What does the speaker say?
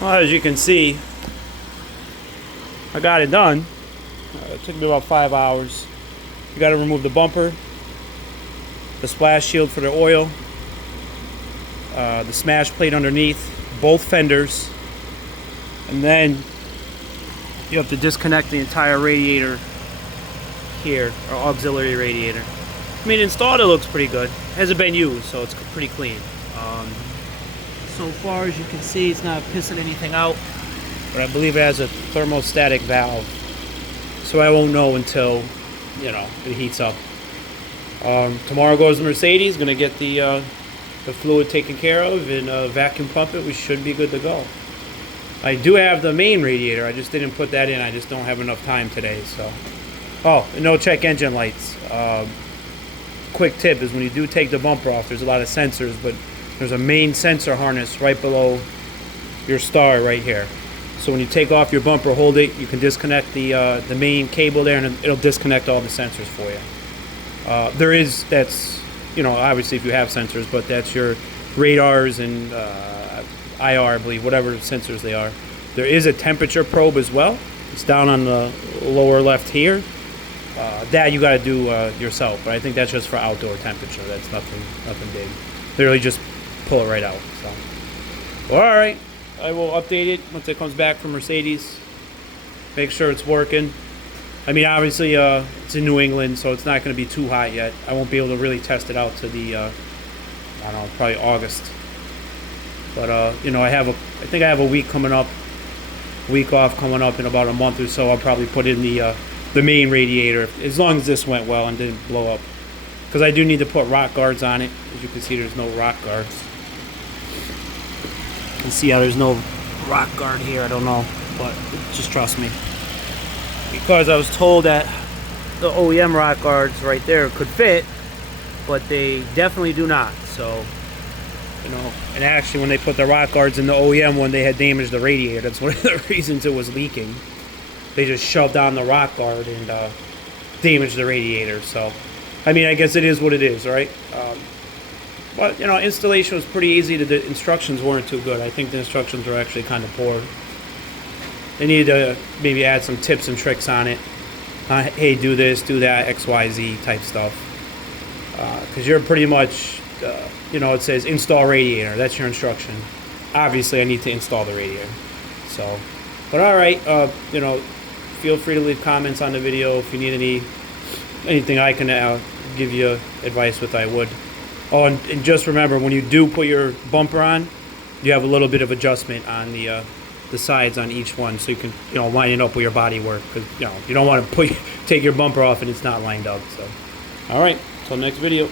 Well, as you can see, I got it done. It took me about 5 hours. You got to remove the bumper, the splash shield for the oil, the smash plate underneath, both fenders, and then you have to disconnect the entire radiator here, or auxiliary radiator. I mean, installed, it looks pretty good. It hasn't been used, so it's pretty clean. So far, as you can see, it's not pissing anything out, but I believe it has a thermostatic valve, so I won't know until, you know, it heats up. Tomorrow goes to Mercedes, gonna get the fluid taken care of and vacuum pump it. We should be good to go. I do have the main radiator, I just didn't put that in. I just don't have enough time today, so. Oh, and no check engine lights. Quick tip is when you do take the bumper off, there's a lot of sensors, but there's a main sensor harness right below your star right here. So when you take off your bumper, hold it, you can disconnect the main cable there, and it'll disconnect all the sensors for you. That's, you know, obviously if you have sensors, but that's your radars and IR, I believe, whatever sensors they are. There is a temperature probe as well. It's down on the lower left here. That you got to do yourself, but I think that's just for outdoor temperature. That's nothing big. Literally just pull it right out. So, well, all right, I will update it once it comes back from Mercedes. Make sure it's working. I mean, obviously, it's in New England, so it's not going to be too hot yet. I won't be able to really test it out to the, I don't know, probably August. But you know, I think I have a week off coming up in about a month or so. I'll probably put in the main radiator, as long as this went well and didn't blow up, because I do need to put rock guards on it. As you can see, there's no rock guards. You can see how there's no rock guard here. I don't know, but just trust me, because I was told that the OEM rock guards right there could fit, but they definitely do not. So, you know, and actually when they put the rock guards in the OEM one, they had damaged the radiator. That's one of the reasons it was leaking. They just shoved down the rock guard and damaged the radiator. So, I mean, I guess it is what it is, right? But, you know, installation was pretty easy. The instructions weren't too good. I think the instructions were actually kind of poor. They needed to maybe add some tips and tricks on it. Hey, do this, do that, X, Y, Z type stuff. Because you're pretty much, you know, it says install radiator. That's your instruction. Obviously, I need to install the radiator. So, but all right, you know, feel free to leave comments on the video. If you need anything I can give you advice with, I would. Oh, and just remember, when you do put your bumper on, you have a little bit of adjustment on the sides on each one, so you can, you know, line it up with your body work, because, you know, you don't want to take your bumper off and it's not lined up. So, all right, till next video.